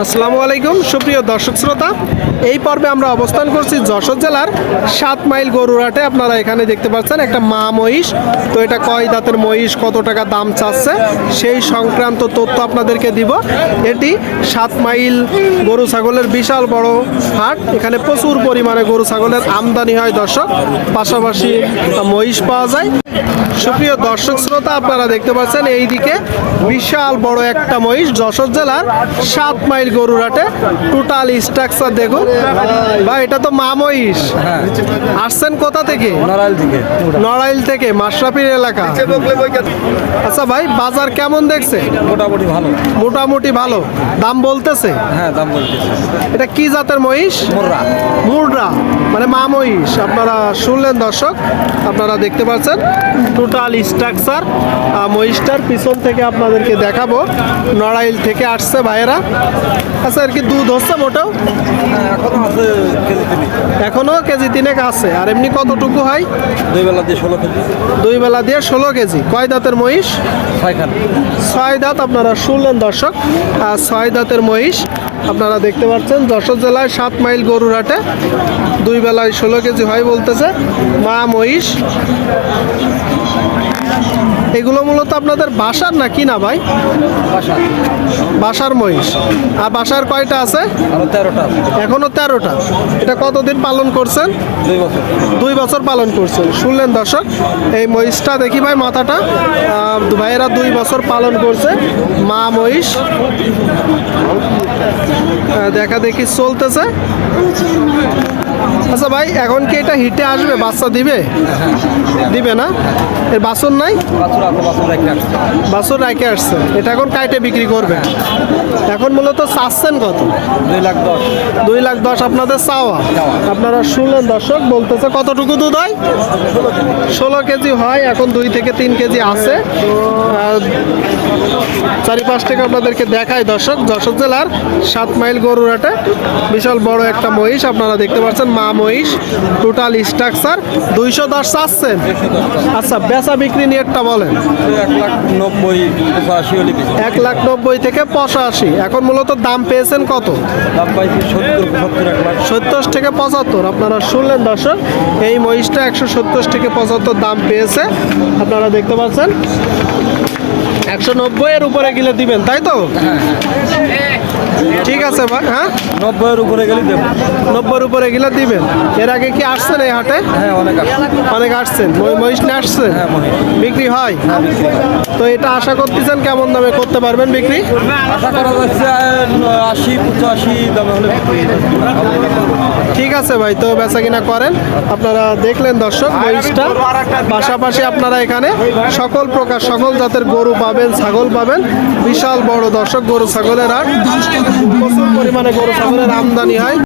আসসালামু আলাইকুম সুপ্রিয় দর্শক শ্রোতা, এই পর্বে আমরা অবস্থান করছি যশোর জেলার 7 মাইল গরুরহাটে। আপনারা এখানে দেখতে পাচ্ছেন একটা মা মহিষ। তো এটা কয় দাঁতের মহিষ, কত টাকা দাম চাচ্ছে সেই সংক্রান্ত তথ্য আপনাদেরকে দিব। এটি 7 মাইল গরু ছাগলের বিশাল বড় হাট। এখানে প্রচুর পরিমাণে গরু ছাগলের আমদানি হয় দর্শক, পাশাপাশি মহিষ পাওয়া যায়। সুপ্রিয় দর্শক শ্রোতা, আপনারা দেখতে পাচ্ছেন এইদিকে বিশাল বড় একটা মহিষ যশোর জেলার 7 মাইল গরুরহাটে। টোটাল স্ট্রাকচার দেখুন ভাই, এটা তো মা মহিষ। আসছেন কোথা থেকে? নড়াইল থেকে, মাশরাফির এলাকা। আচ্ছা ভাই, বাজার কেমন দেখছে? মোটামুটি ভালো। মোটামুটি ভালো। দাম বলতেছে? হ্যাঁ, দাম বলতেছে। এটা কি জাতের মহিষ? মুররা, মানে মা মহিষ। আপনারা শুনলেন দর্শক, আপনারা দেখতে পাচ্ছেন টোটাল স্ট্রাকচার। মহিষটার পিছন থেকে আপনাদেরকে দেখাবো। নড়াইল থেকে আসছে ভাইয়েরা। আচ্ছা, আর কি দুধ হচ্ছে মোটেও? এখনো আছে কেজি 3। এখনো কেজি 3 আছে। আর এমনি কতটুকু হয়? 2 বেলা দিয়ে 16 কেজি। 2 বেলা দিয়ে 16 কেজি। কয় দাঁতের মহিষ? 6 দাঁত। আপনারা শুনলেন দর্শক, 6 দাঁতের মহিষ আপনারা দেখতে পাচ্ছেন যশোর জেলায় 7 মাইল গরুরহাটে। 2 বেলায় 16 কেজি হয় বলতেছে, মা মহিষ। এগুলো মূলত আপনাদের বাসার না কিনা ভাই? বাসার মহিষ। আর বাসার কয়টা আছে? এখনো 13টা। এটা কতদিন পালন করছেন? 2 বছর পালন করছেন। শুনলেন দর্শক, এই মহিষটা দেখি ভাই, মাথাটা ভাইয়েরা 2 বছর পালন করছে, মা মহিষ। দেখা দেখি চলতেছে। আচ্ছা ভাই, এখন কি এটা হিটে আসবে? বাচ্চা দিবে? দিবে না? এর বাছুর নাই? বাছুর রাখে আসছে। এটা এখন কাইটে বিক্রি করবে। এখন মূলত চাচ্ছেন কত? 2,10,000 আপনাদের চাওয়া। আপনারা শুনলেন দর্শক, বলতেছে কতটুকু দুধ হয়? 16 কেজি হয়। এখন 2 থেকে 3 কেজি আছে। 4-5 থেকে আপনাদেরকে দেখায় দর্শক, যশোর জেলার 7 মাইল গরুরহাটে বিশাল বড় একটা মহিষ আপনারা দেখতে পাচ্ছেন, মা মহিষ। টোটাল স্ট্রাকচার 210 চাচ্ছেন। আচ্ছা, বেচা বিক্রি নিয়ে একটা বলেন। 1,90,000 থেকে 85। এখন মূলত দাম পেয়েছেন কত? দাম পাইছি 70 থেকে 75। আপনারা শুনলেন দর্শক, এই মহিষটা 170 থেকে 75 দাম পেয়েছে। আপনারা দেখতে পাচ্ছেন 190 এর উপরে গেলে দিবেন, তাই তো? ঠিক আছে ভাই। হ্যাঁ, 90-এর উপরে গেলে দেব। 90-এর উপরে গেলে দিবেন। এর আগে কি আসছেন এই হাটে? হ্যাঁ, অনেক আসছেন। মহিষ নিয়ে আসছেন? বিক্রি হয়? তো এটা আশা করতেছেন কেমন দামে করতে পারবেন বিক্রি? আশা করা যাচ্ছে 80-85 দামে হলে। ঠিক আছে ভাই, তো বেচা কিনা করেন। আপনারা দেখলেন দর্শক মহিষটা। পাশাপাশি আপনারা এখানে সকল প্রকার, সকল জাতের গরু পাবেন, ছাগল পাবেন। বিশাল বড় দর্শক গরু ছাগলের হাট। প্রচুর পরিমাণে গরু ছাগলের আমদানি হয়।